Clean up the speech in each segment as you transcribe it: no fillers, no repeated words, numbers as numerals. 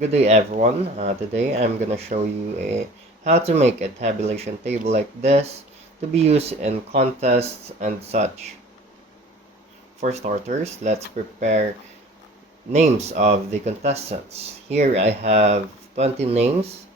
Good day everyone. Today I'm gonna show you how to make a tabulation table like this to be used in contests and such. For starters, let's prepare names of the contestants. Here I have 20 names.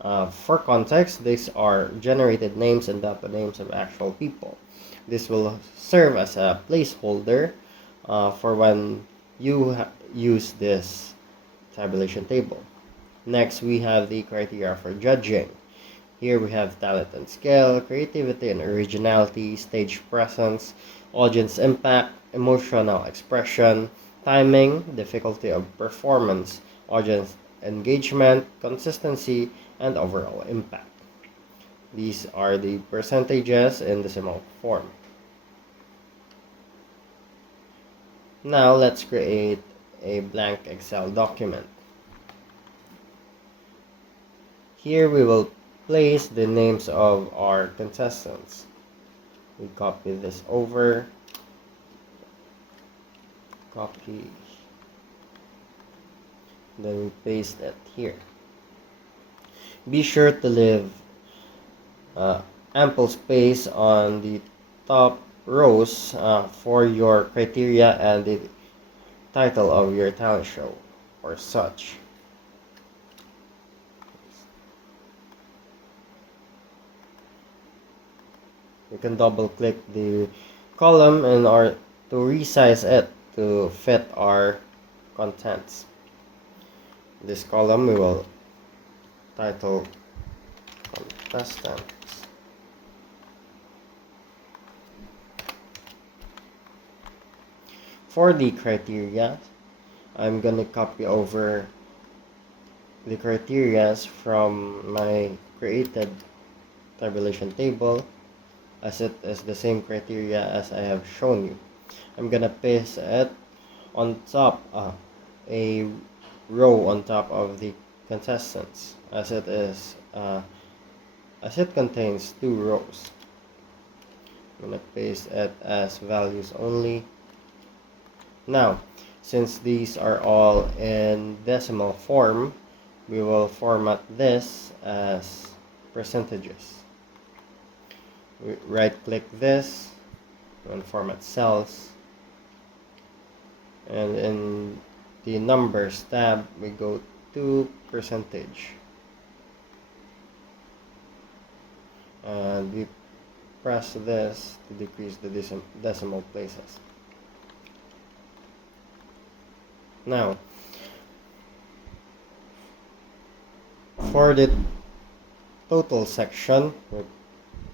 For context, these are generated names and not the names of actual people. This will serve as a placeholder for when you use this tabulation table. Next, we have the criteria for judging. Here we have talent and skill, creativity and originality, stage presence, audience impact, emotional expression, timing, difficulty of performance, audience engagement, consistency, and overall impact. These are the percentages in decimal form. Now let's create a blank Excel document. Here we will place the names of our contestants. We copy this over, copy, then we paste it here. Be sure to leave ample space on the top rows for your criteria and the title of your talent show or such. You can double click the column in order to resize it to fit our contents. This column we will title contestants. For the criteria, I'm gonna copy over the criteria from my created tabulation table, as it is the same criteria as I have shown you. I'm gonna paste it on top, a row on top of the contestants, as it contains two rows. I'm gonna paste it as values only. Now, since these are all in decimal form, we will format this as percentages. We right click this and format cells, and in the numbers tab we go to percentage, and we press this to decrease the decimal places. Now, for the total section, we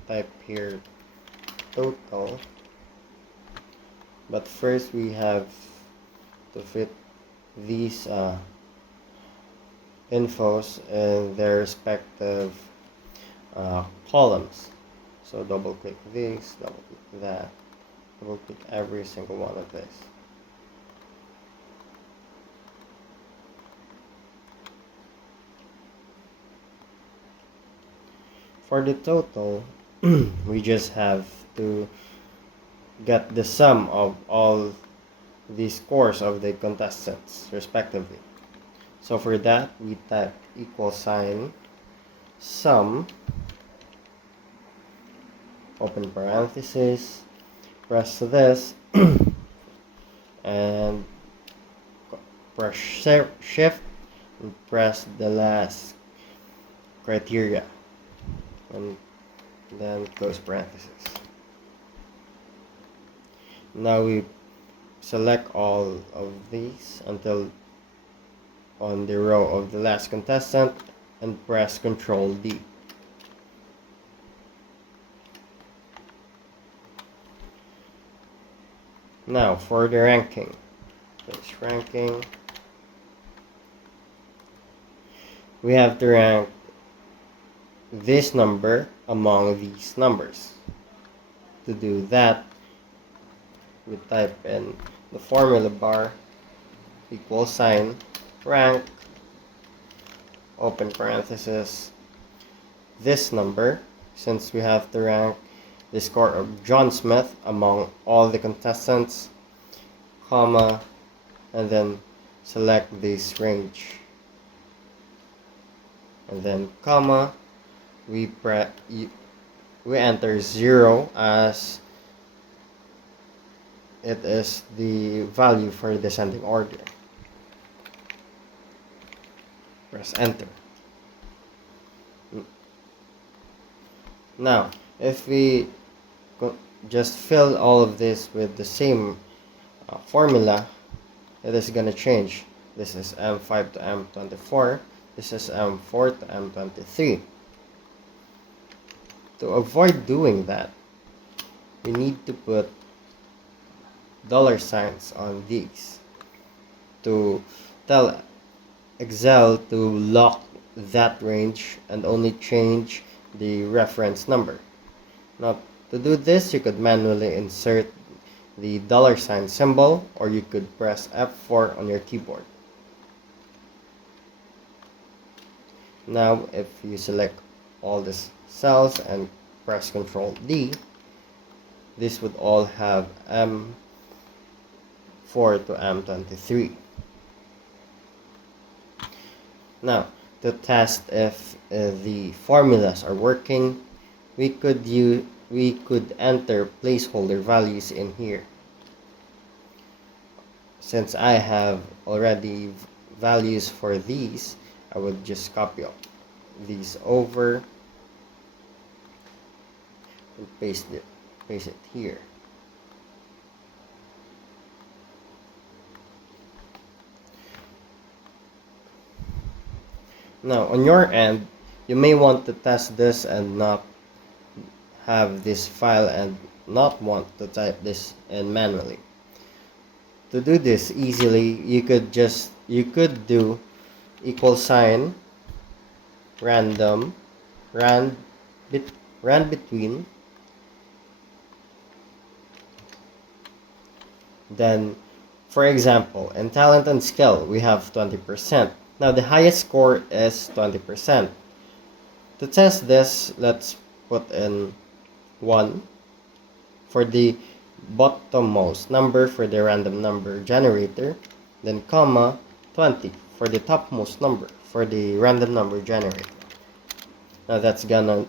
type here total, but first we have to fit these infos in their respective columns. So double click this, double click that, double click every single one of this. For the total, we just have to get the sum of all the scores of the contestants respectively. So for that, we type equal sign sum, open parenthesis, press this, and press shift and press the last criteria, and then close parenthesis. Now we select all of these until on the row of the last contestant and press Ctrl D. Now for the ranking, we have to rank this number among these numbers. To do that, we type in the formula bar equal sign rank, open parenthesis, this number, since we have to rank the score of John Smith among all the contestants, comma, and then select this range. and then comma, we enter 0 as it is the value for the descending order. Press enter. Now, if we just fill all of this with the same formula, it is going to change. This is M5 to M24. This is M4 to M23. To avoid doing that, we need to put $signs on these to tell Excel to lock that range and only change the reference number. Now, to do this, you could manually insert the $sign symbol, or you could press F4 on your keyboard. Now, if you select all these cells and press Ctrl D, this would all have M4 to M23. Now, to test if the formulas are working, we could enter placeholder values in here. Since I have already values for these, I would just copy these over and paste it here. Now, on your end, you may want to test this and not have this file and not want to type this in manually. To do this easily, you could do =, random, rand between, then, for example, in talent and skill, we have 20%. Now, the highest score is 20%. To test this, let's put in 1 for the bottommost number for the random number generator, then comma 20 for the topmost number for the random number generator. Now that's gonna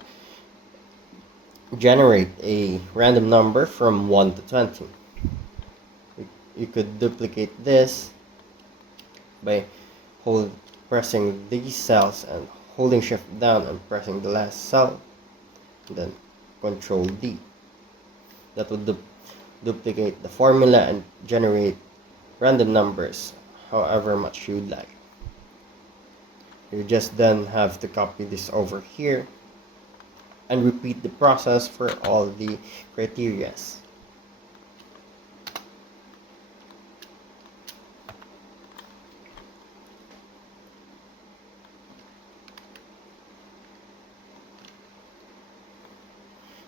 generate a random number from 1 to 20. You could duplicate this by pressing these cells and holding shift down and pressing the last cell, and then Control D. That would duplicate the formula and generate random numbers however much you'd like. You just then have to copy this over here and repeat the process for all the criterias.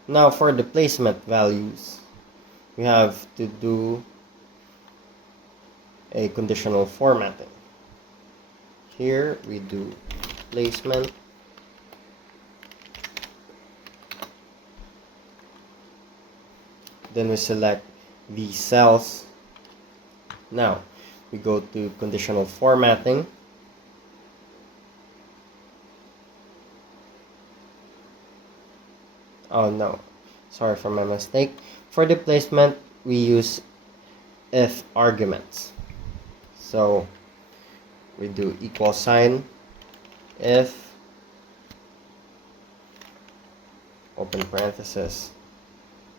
Now for the placement values, we have to do a conditional formatting. Here we do placement, then we select these cells. Now we go to conditional formatting. Oh no, sorry for my mistake. For the placement, we use if arguments. So we do =, if, open parenthesis,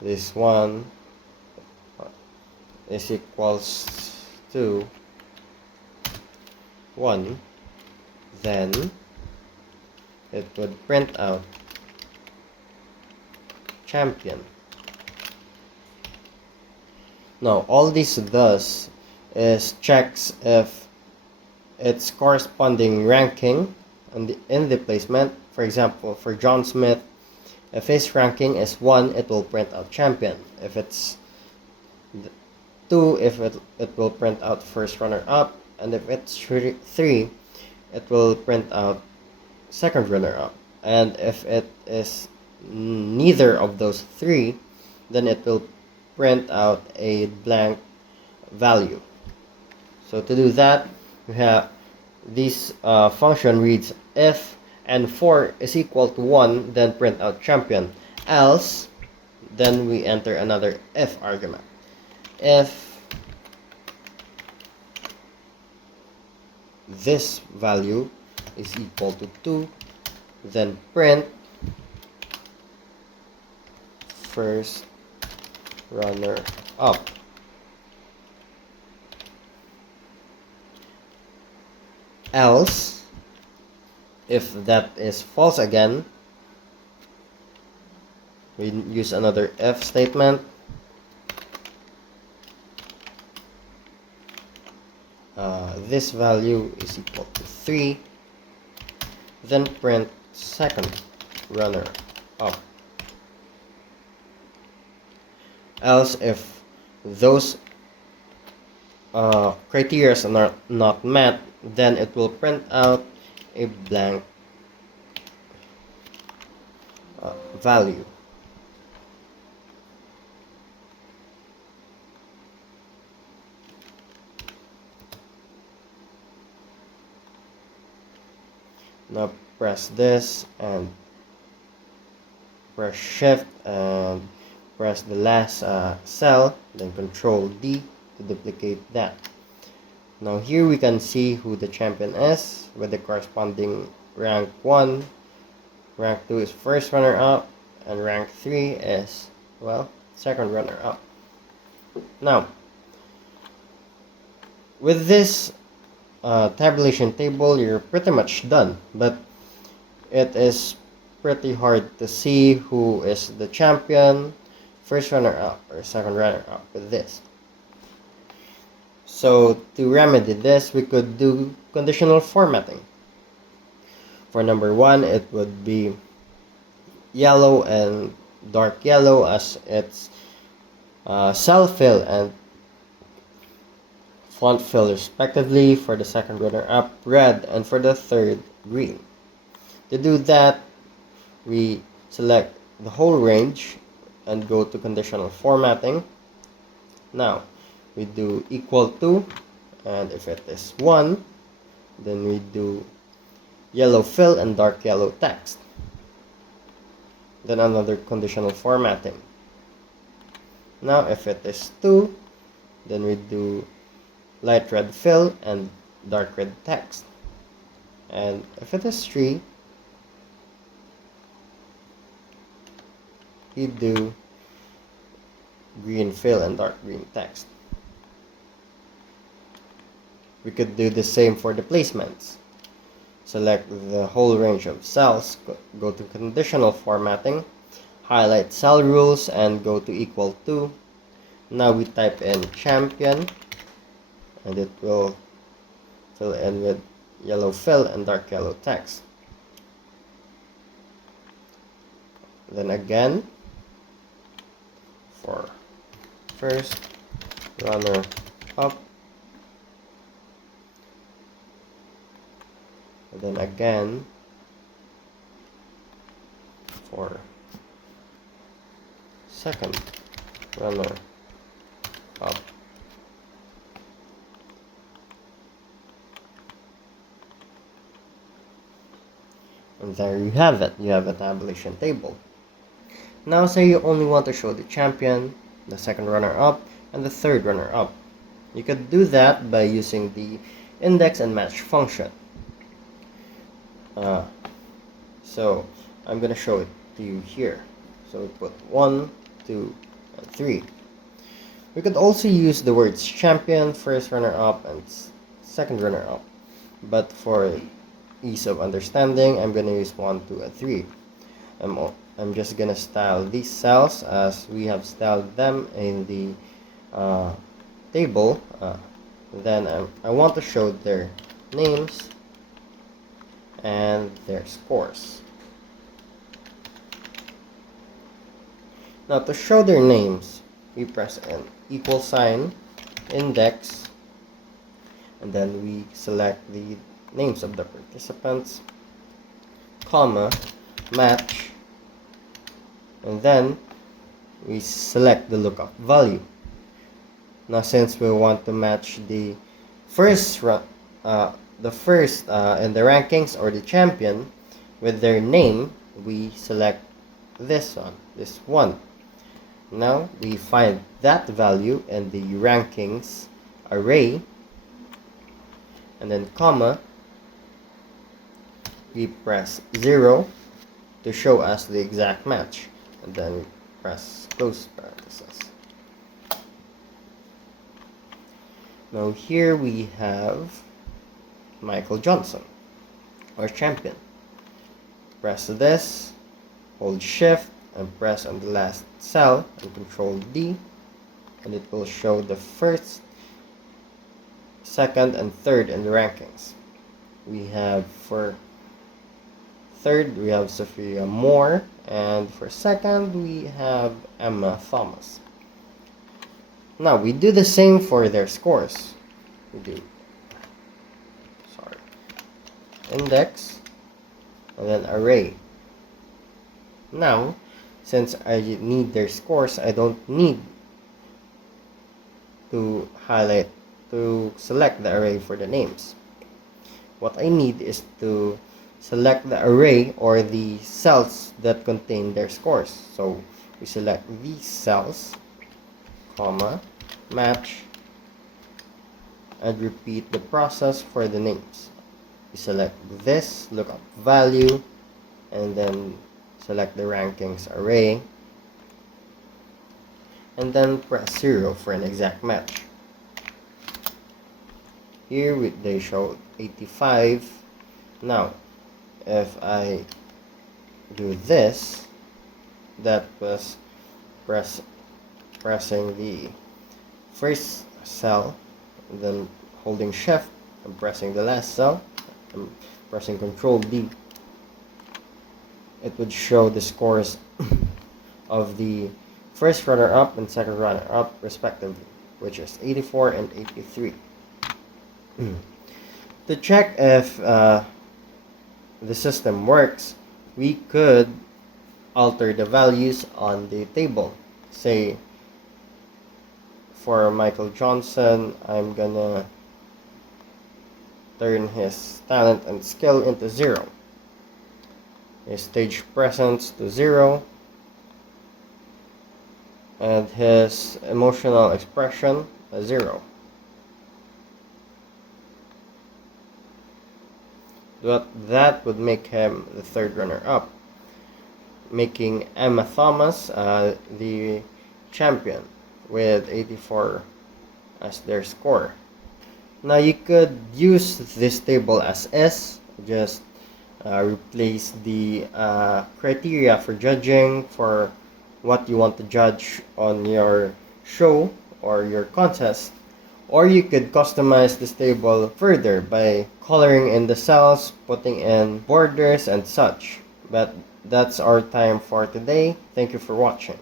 this one is equals to 1, then it would print out champion. Now all this does is checks if its corresponding ranking in the placement. For example, for John Smith, if his ranking is 1, it will print out champion. If it's 2, it will print out first runner up, and if it's 3, it will print out second runner up. And if it is neither of those 3, then it will print out a blank value. So to do that, we have this function reads if and 4 is equal to 1, then print out champion. Else, then we enter another if argument. If this value is equal to 2, then print first runner up. Else, if that is false again, we use another if statement. This value is equal to 3, then print second runner up. Else, if those criteria are not met, then it will print out a blank value. Now press this and press shift and press the last cell, then control D to duplicate that. Now here we can see who the champion is with the corresponding rank 1, rank 2 is first runner up, and rank 3 is, well, second runner up. Now with this tabulation table, you're pretty much done, but it is pretty hard to see who is the champion, first runner up or second runner up with this. So to remedy this, we could do conditional formatting. For number 1, it would be yellow and dark yellow as its cell fill and font fill respectively. For the second runner up, red, and for the third, green. To do that, we select the whole range and go to conditional formatting. Now we do equal to, and if it is 1, then we do yellow fill and dark yellow text. Then another conditional formatting. Now if it is 2, then we do light red fill and dark red text. And if it is 3, we do green fill and dark green text. We could do the same for the placements. Select the whole range of cells, go to conditional formatting, highlight cell rules, and go to equal to. Now we type in champion, and it will fill in with yellow fill and dark yellow text. Then again, for first runner up, and then again for second runner up. And there you have it. You have a tabulation table. Now say you only want to show the champion, the second runner-up, and the third runner-up. You could do that by using the index and match function. So I'm going to show it to you here. So we put 1, 2, and 3. We could also use the words champion, first runner-up, and second runner-up. But for ease of understanding, I'm going to use 1, 2, and 3. I'm just going to style these cells as we have styled them in the table. Then I want to show their names and their scores. Now to show their names, we press an equal sign, index, and then we select the names of the participants, comma, match, and then we select the lookup value. Now since we want to match the first in the rankings or the champion, with their name, we select this one. Now we find that value in the rankings array, and then comma, we press 0 to show us the exact match, and then we press close parenthesis. Now here we have Michael Johnson, our champion. Press this, hold shift, and press on the last cell and control D, and it will show the first, second, and third in the rankings. We have for third, we have Sophia Moore, and for second, we have Emma Thomas. Now we do the same for their scores. We do index and then array. Now, since I need their scores, I don't need to select the array for the names. What I need is to select the array or the cells that contain their scores. So we select these cells, comma, match, and repeat the process for the names. We select this, lookup value, and then select the rankings array, and then press 0 for an exact match. Here they show 85. Now, if I do this, that was pressing the first cell, and then holding shift and pressing the last cell, and pressing Control D. It would show the scores of the first runner-up and second runner-up respectively, which is 84 and 83. To check if the system works, we could alter the values on the table. Say for Michael Johnson, I'm gonna turn his talent and skill into 0, his stage presence to 0, and his emotional expression a 0. That would make him the third runner-up, making Emma Thomas the champion with 84 as their score. Now you could use this table as is, just replace the criteria for judging for what you want to judge on your show or your contest, or you could customize this table further by coloring in the cells, putting in borders and such. But that's our time for today. Thank you for watching.